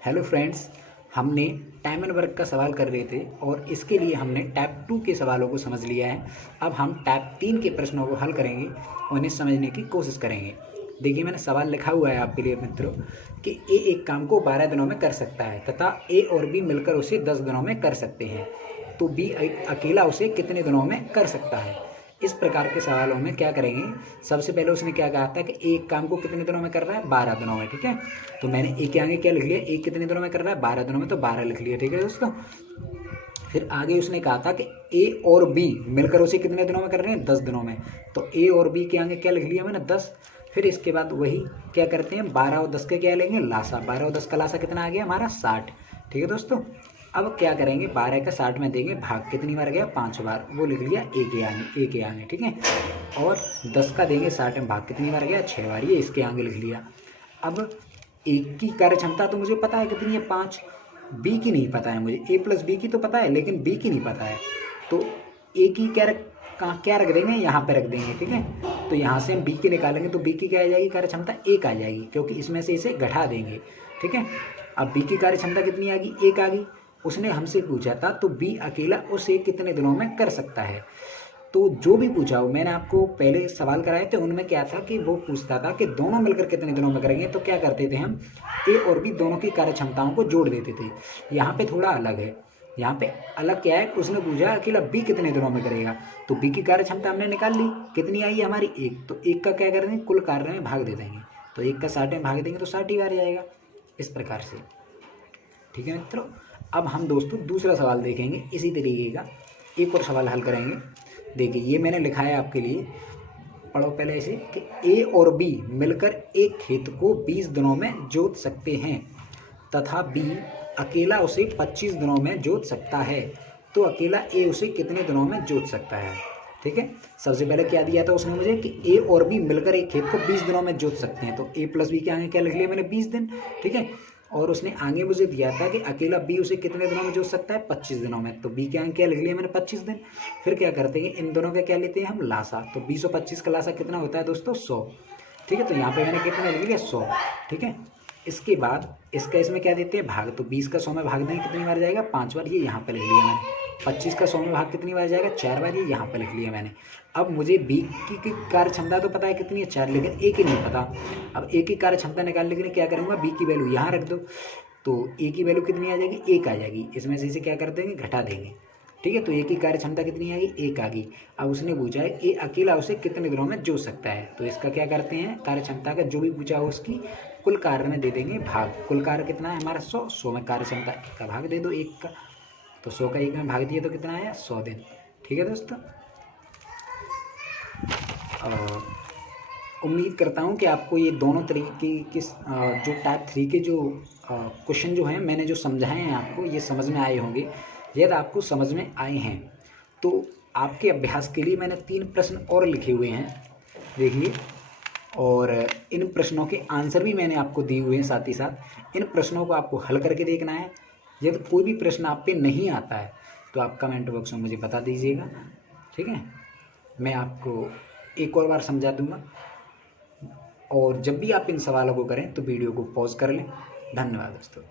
Hello friends, हमने time and work का सवाल कर रहे थे और इसके लिए हमने टाइप 2 के सवालों को समझ लिया है। अब हम टाइप 3 के प्रश्नों को हल करेंगे और उन्हें समझने की कोशिश करेंगे। देखिए, मैंने सवाल लिखा हुआ है आपके लिए मित्रों कि ए एक काम को 12 दिनों में कर सकता है तथा ए और बी मिलकर उसे 10 दिनों में कर सकते हैं, तो बी अकेला उसे कितने दिनों में कर सकता है। इस प्रकार के सवालों में क्या करेंगे, सबसे पहले उसने क्या कहा था कि एक काम को कितने दिनों में कर रहा है, 12 दिनों में। ठीक है, तो मैंने ए के आगे क्या लिख लिया, एक कितने दिनों में कर रहा है, 12 दिनों में, तो 12 लिख लिया। ठीक है दोस्तों, फिर आगे उसने कहा था कि ए और बी मिलकर उसे कितने दिनों में कर रहे हैं, 10 दिनों में, तो ए और बी के आगे क्या लिख लिया मैंने, 10। फिर इसके बाद वही क्या करते हैं, 12 और 10 के क्या लेंगे, लासा। 12 और 10 का लासा कितना आ गया हमारा, 60। ठीक है दोस्तों, अब क्या करेंगे, 12 का 60 में देंगे भाग, कितनी बार गया, 5 बार, वो लिख लिया ए के आगे। ठीक है, और 10 का देंगे 60 में भाग, कितनी बार गया, 6 बार, ये इसके आगे लिख लिया। अब एक की कार्य क्षमता तो मुझे पता है कितनी है, 5। बी की नहीं पता है मुझे, ए प्लस बी की तो पता है लेकिन बी की नहीं पता है, तो ए की क्या रख देंगे, यहाँ पे रख देंगे। ठीक है, तो यहाँ से हम बी की निकालेंगे तो बी की क्या आ जाएगी, कार्य क्षमता 1 आ जाएगी, क्योंकि इसमें से इसे घटा देंगे। ठीक है, अब बी की कार्य क्षमता कितनी आ गई, 1 आ गई। उसने हमसे पूछा था तो बी अकेला उसे कितने दिनों में कर सकता है। तो जो भी पूछा हो, मैंने आपको पहले सवाल कराए थे उनमें क्या था कि वो पूछता था कि दोनों मिलकर कितने दिनों में करेंगे, तो क्या करते थे हम, ए और बी दोनों की कार्य क्षमताओं को जोड़ देते थे। यहाँ पे थोड़ा अलग है, यहाँ पे अलग क्या है, उसने पूछा अकेला बी कितने दिनों में करेगा, तो बी की कार्य क्षमता हमने निकाल ली, कितनी आई है हमारी, 1। तो 1 का क्या कर देंगे, कुल कार्य में भाग दे देंगे, तो 1 का 60 में भाग देंगे तो 60 ही बार जाएगा, इस प्रकार से। ठीक है मित्रों, अब हम दोस्तों दूसरा सवाल देखेंगे इसी तरीके का, एक और सवाल हल करेंगे। देखिए, ये मैंने लिखा है आपके लिए, पढ़ो पहले इसे कि ए और बी मिलकर एक खेत को 20 दिनों में जोत सकते हैं तथा बी अकेला उसे 25 दिनों में जोत सकता है, तो अकेला ए उसे कितने दिनों में जोत सकता है। ठीक है, सबसे पहले क्या दिया था उसने मुझे कि ए और बी मिलकर एक खेत को 20 दिनों में जोत सकते हैं, तो ए प्लस बी के आगे क्या लिख लिया मैंने, 20 दिन। ठीक है, और उसने आगे मुझे दिया था कि अकेला बी उसे कितने दिनों में जोत सकता है, 25 दिनों में, तो बी के आगे क्या लिख लिया मैंने, 25 दिन। फिर क्या करते हैं, इन दोनों का क्या लेते हैं हम, लासा, तो 20 और 25 का लासा कितना होता है दोस्तों, 100। ठीक है, तो यहाँ पे मैंने कितना लिख लिया, 100। ठीक है, इसके बाद इसका इसमें क्या देते हैं, भाग, तो 20 का 100 में भाग देंगे, कितनी बार जाएगा, 5 बार, ये यहाँ पे लिख लिया मैंने। 25 का 100 में भाग कितनी बार जाएगा, 4 बार, ये यहाँ पे लिख लिया मैंने। अब मुझे बी की कार्य क्षमता तो पता है कितनी है, 4, लेकिन ए की नहीं पता। अब ए की कार्य क्षमता निकालने के लिए क्या करूँगा, बी की वैल्यू यहाँ रख दो, तो ए की वैल्यू कितनी आ जाएगी, 1 आ जाएगी, इसमें से इसे क्या कर देंगे, घटा देंगे। ठीक है, तो ए की कार्य क्षमता कितनी आ गई, 1 आ गई। अब उसने पूछा है ए अकेला उसे कितने दिनों में जोत सकता है, तो इसका क्या करते हैं, कार्य क्षमता का जो भी पूछा हो उसकी कुल कार्य में दे देंगे भाग। कुल कार्य कितना है हमारा, 100। 100 में कार्य क्षमता का भाग दे दो 1 का, तो 100 का 1 में भाग दिया तो कितना आया, 100 दिन। ठीक है दोस्तों, उम्मीद करता हूँ कि आपको ये दोनों तरीके के जो टाइप 3 के जो क्वेश्चन जो हैं मैंने जो समझाए हैं आपको, ये समझ में आए होंगे। यदि आपको समझ में आए हैं तो आपके अभ्यास के लिए मैंने 3 प्रश्न और लिखे हुए हैं, देखिए, और इन प्रश्नों के आंसर भी मैंने आपको दिए हुए हैं। साथ ही साथ इन प्रश्नों को आपको हल करके देखना है। यदि कोई भी प्रश्न आप पे नहीं आता है तो आप कमेंट बॉक्स में मुझे बता दीजिएगा। ठीक है, मैं आपको एक और बार समझा दूंगा, और जब भी आप इन सवालों को करें तो वीडियो को पॉज कर लें। धन्यवाद दोस्तों।